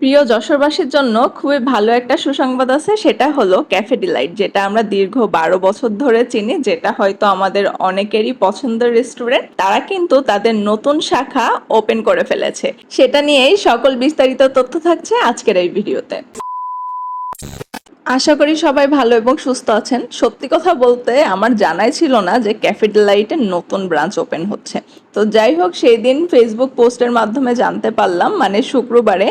প্রিয় যশোরবাসীর জন্য খুবই ভালো একটা সুসংবাদ আছে, সেটা হলো ক্যাফে ডিলাইট, যেটা আমরা দীর্ঘ 12 বছর ধরে চিনি, যেটা হয়তো আমাদের অনেকেরই পছন্দের রেস্টুরেন্ট। তারা কিন্তু তাদের নতুন শাখা ওপেন করে ফেলেছে। সেটা নিয়েই সকল বিস্তারিত তথ্য থাকছে আজকের এই ভিডিওতে। আশা করি সবাই ভালো এবং সুস্থ আছেন। সত্যি কথা বলতে আমার জানাই ছিল না যে ক্যাফে ডিলাইটের নতুন ব্রাঞ্চ ওপেন হচ্ছে। তো যাই হোক, সেই দিন ফেসবুক পোস্টের মাধ্যমে জানতে পারলাম, মানে শুক্রবারে,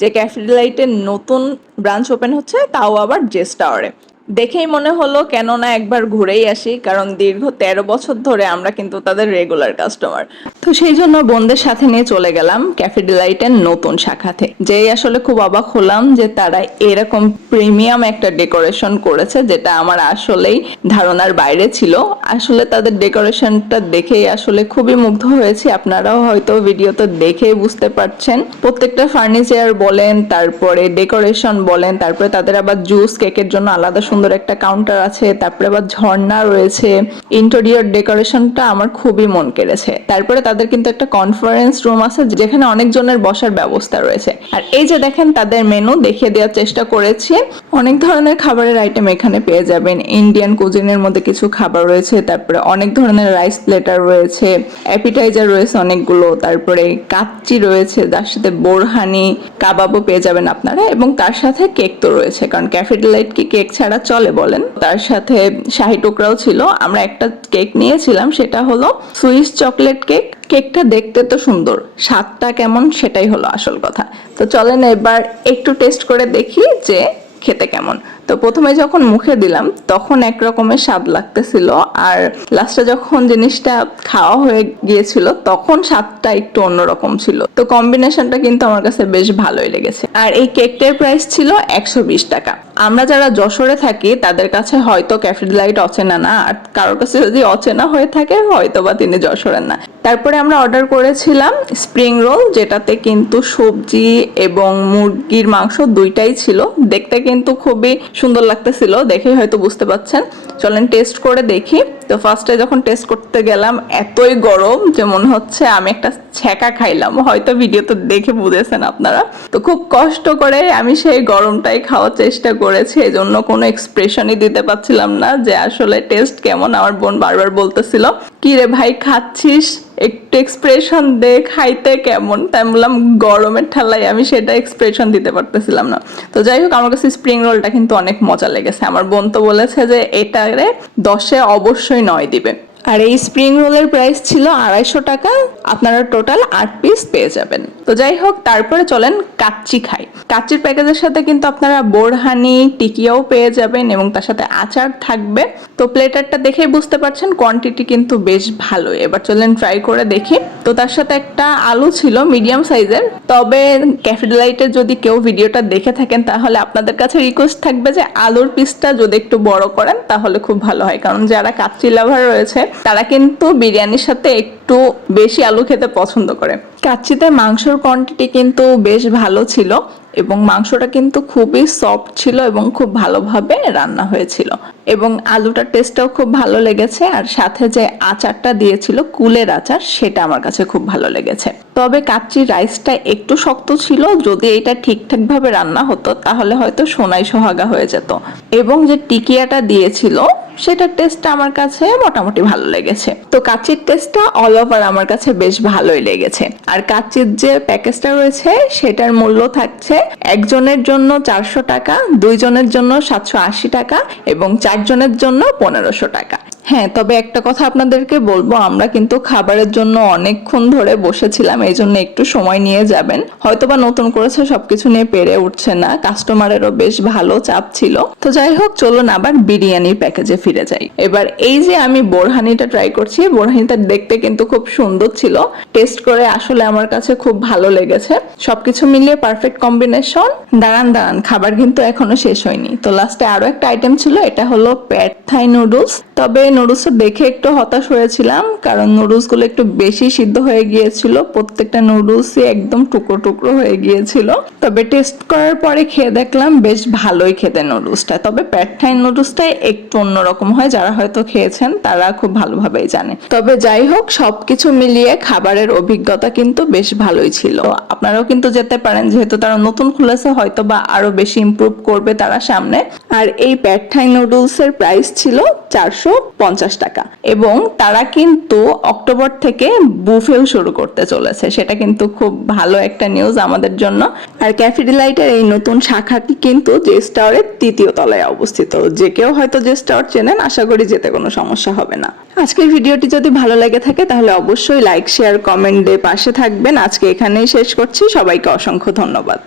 যে ক্যাফে ডিলাইটের নতুন ব্রাঞ্চ ওপেন হচ্ছে, তাও আবার জেস টাওয়ারে। দেখেই মনে হলো কেন না একবার ঘুরেই আসি, কারণ দীর্ঘ 13 বছর ধরে আমরা কিন্তু তাদের রেগুলার কাস্টমার। তো সেই জন্য বোনদের সাথে নিয়ে চলে গেলাম ক্যাফে ডিলাইটের নতুন শাখাতে। যেই আসলে খুব অবাক হলাম যে তারা এরকম প্রিমিয়াম একটা ডেকোরেশন করেছে, যেটা আমার আসলেই ধারণার বাইরে ছিল। আসলে তাদের ডেকোরেশনটা দেখেই আসলে খুবই মুগ্ধ হয়েছি। আপনারাও হয়তো ভিডিওতে দেখেই বুঝতে পারছেন। প্রত্যেকটা ফার্নিচার বলেন, তারপরে ডেকোরেশন বলেন, তারপরে তাদের আবার জুস কেকের জন্য আলাদা সুন্দর একটা কাউন্টার আছে, তারপরে আবার ঝর্ণা রয়েছে। ইন্টেরিয়র ডেকোরেশনটা আমার খুবই মন কেড়েছে। তারপরে তাদের কিন্তু একটা কনফারেন্স রুম আছে, যেখানে অনেকজনের বসার ব্যবস্থা রয়েছে। আর এই যে দেখেন, তাদের মেনু দেখিয়ে দেওয়ার চেষ্টা করেছি। অনেক ধরনের খাবারের আইটেম এখানে পেয়ে যাবেন। ইন্ডিয়ান কুজিনের মধ্যে কিছু খাবার রয়েছে, তারপরে অনেক ধরনের রাইস প্লেটার রয়েছে, অ্যাপিটাইজার রয়েছে অনেকগুলো, তারপরে কাচ্চি রয়েছে, যার সাথে বোরহানি কাবাবও পেয়ে যাবেন আপনারা, এবং তার সাথে কেক তো রয়েছে, কারণ ক্যাফে ডিলাইট কি কেক ছাড়া চলে বলেন। তার সাথে শাহি টুকরাও ছিল। আমরা একটা কেক নিয়েছিলাম, সেটা হলো সুইস চকলেট কেক। কেকটা দেখতে তো সুন্দর, স্বাদটা কেমন সেটাই হলো আসল কথা। তো চলেন এবার একটু টেস্ট করে দেখি যে খেতে কেমন। তো প্রথমে যখন মুখে দিলাম তখন এক রকমের স্বাদ লাগতেছিল, আর লাস্টে যখন জিনিসটা খাওয়া হয়ে গিয়েছিল তখন স্বাদটা একটু অন্যরকম ছিল। তো কম্বিনেশনটা কিন্তু আমার কাছে বেশ ভালোই লেগেছে। আর এই কেকটার প্রাইস ছিল 120 টাকা। আমরা যারা যশোরে থাকি তাদের কাছে হয়তো ক্যাফে ডিলাইট অচেনা না, আর কারোর কাছে যদি অচেনা হয়ে থাকে হয়তো বা তিনি যশোরের না। তারপরে আমরা অর্ডার করেছিলাম স্প্রিং রোল, যেটাতে কিন্তু সবজি এবং মুরগির মাংস দুইটাই ছিল। দেখতে কিন্তু খুবই সুন্দর লাগতেছিল, দেখেই হয়তো বুঝতে পাচ্ছেন। চলেন টেস্ট করে দেখি। তো ফার্স্টে যখন টেস্ট করতে গেলাম, এতই গরম যে মনে হচ্ছে আমি একটা ছ্যাঁকা খাইলাম, হয়তো ভিডিওতে দেখে বুঝেছেন আপনারা। তো খুব কষ্ট করে আমি সেই গরমটাই খাওয়ার চেষ্টা করেছি, এজন্য কোনো এক্সপ্রেশনই দিতে পারছিলাম না যে আসলে টেস্ট কেমন। আমার বোন বারবার বলতেছিল, কি রে ভাই খাচ্ছিস, একটু এক্সপ্রেশন দে, খাইতে কেমন। তাই বললাম গরমের ঠাল্লায় আমি সেটা এক্সপ্রেশন দিতে পারতেছিলাম না। তো যাই হোক, আমার কাছে স্প্রিং রোলটা কিন্তু অনেক মজা লেগেছে। আমার বোন তো বলেছে যে এটারে 10-এ অবশ্যই 9 দিবে। আর এই স্প্রিং রোলের প্রাইস ছিল 250 টাকা। আপনারা টোটাল 8 পিস পেয়ে যাবেন। তো যাই হোক, তারপরে চলেন কাচ্চি খাই। কাচ্চির প্যাকেজের সাথে কিন্তু আপনারা বোরহানি টিকিয়াও পেয়ে যাবেন, এবং তার সাথে আচার থাকবে। তো প্লেটারটা দেখেই বুঝতে পারছেন কোয়ান্টিটি কিন্তু বেশ ভালোই। এবার চলেন ট্রাই করে দেখি। তো তার সাথে একটা আলু ছিল মিডিয়াম সাইজের। তবে ক্যাফে ডিলাইটের যদি কেউ ভিডিওটা দেখে থাকেন, তাহলে আপনাদের কাছে রিকোয়েস্ট থাকবে যে আলুর পিসটা যদি একটু বড় করেন তাহলে খুব ভালো হয়, কারণ যারা কাচ্চি লাভার রয়েছে তারা কিন্তু বিরিয়ানির সাথে একটু বেশি আলু খেতে পছন্দ করে। কাচ্চিতে মাংসের কোয়ান্টিটি কিন্তু বেশ ভালো ছিল, এবং মাংসটা কিন্তু খুবই সফট ছিল এবং খুব ভালোভাবে রান্না হয়েছিল, এবং আলুটার টেস্টটাও খুব ভালো লেগেছে। আর সাথে যে আচারটা দিয়েছিল, কুলের আচার, সেটা আমার কাছে খুব ভালো লেগেছে। তবে কাচ্চির রাইসটা একটু শক্ত ছিল, যদি এটা ঠিকঠাক ভাবে রান্না হতো তাহলে হয়তো সোনাই সোহাগা হয়ে যেত। এবং যে টিকিয়াটা দিয়েছিল সেটার টেস্টটা আমার কাছে মোটামুটি ভালো লেগেছে। তো কাচ্চির টেস্টটা অল ওভার আমার কাছে বেশ ভালোই লেগেছে। আর কাচ্চির যে প্যাকেজটা রয়েছে সেটার মূল্য থাকছে একজনের জন্য 400 টাকা, দুইজনের জন্য 780 টাকা, এবং 4 জনের জন্য 1500 টাকা। হ্যাঁ, তবে একটা কথা আপনাদেরকে বলবো, আমরা কিন্তু খাবারের জন্য অনেকক্ষণ ধরে বসেছিলাম, এই জন্য একটু সময় নিয়ে যাবেন। হয়তোবা নতুন করেছে, সবকিছু নিয়ে পেরে উঠছে না, কাস্টমারেরও বেশ ভালো চাপ ছিল। তো যাই হোক, চলুন আবার বিরিয়ানির প্যাকেজে ফিরে যাই। এবার এই যে আমি বোরহানিটা ট্রাই করছি, বোরহানিটা দেখতে কিন্তু খুব সুন্দর ছিল। টেস্ট করে আসলে আমার কাছে খুব ভালো লেগেছে। সবকিছু মিলিয়ে পারফেক্ট কম্বিনেশন। দাঁড়ান দাঁড়ান, খাবার কিন্তু এখনো শেষ হয়নি। তো লাস্টে আরো একটা আইটেম ছিল, এটা হলো প্যাড থাই নুডলস। তবে নুডলসটা দেখে একটু হতাশ হয়েছিলাম, কারণ নুডলসগুলো একটু বেশি সিদ্ধ হয়ে গিয়েছিল, প্রত্যেকটা নুডলসই একদম টুকরো টুকরো হয়ে গিয়েছিল। তবে টেস্ট করার পরে খেয়ে দেখলাম বেশ ভালোই খেতে নুডলসটা। তবে প্যাড থাই নুডলসটাই একটু অন্যরকম হয়, যারা হয়তো খেয়েছেন তারা খুব ভালোভাবেই জানে। তবে যাই হোক, সবকিছু মিলিয়ে খাবারের অভিজ্ঞতা কিন্তু বেশ ভালোই ছিল। আপনারাও কিন্তু যেতে পারেন, যেহেতু তারা নতুন খুলেছে, হয়তো বা আরো বেশি ইমপ্রুভ করবে তারা সামনে। আর এই প্যাড থাই নুডলস এর প্রাইস ছিল 450 টাকা, এবং তারা কিন্তু অক্টোবর থেকে বুফেও শুরু করতে চলেছে। সেটা কিন্তু খুব ভালো একটা নিউজ আমাদের জন্য। আর ক্যাফে ডিলাইটের এই নতুন শাখাটি কিন্তু জেস টাওয়ারের 3য় তলায় অবস্থিত। যে কেউ হয়তো জেস টাওয়ার চেনেন, আশা করি যেতে কোনো সমস্যা হবে না। আজকের ভিডিওটি যদি ভালো লেগে থাকে তাহলে অবশ্যই লাইক, শেয়ার, কমেন্ট দিয়ে পাশে থাকবেন। আজকে এখানেই শেষ করছি। সবাইকে অসংখ্য ধন্যবাদ।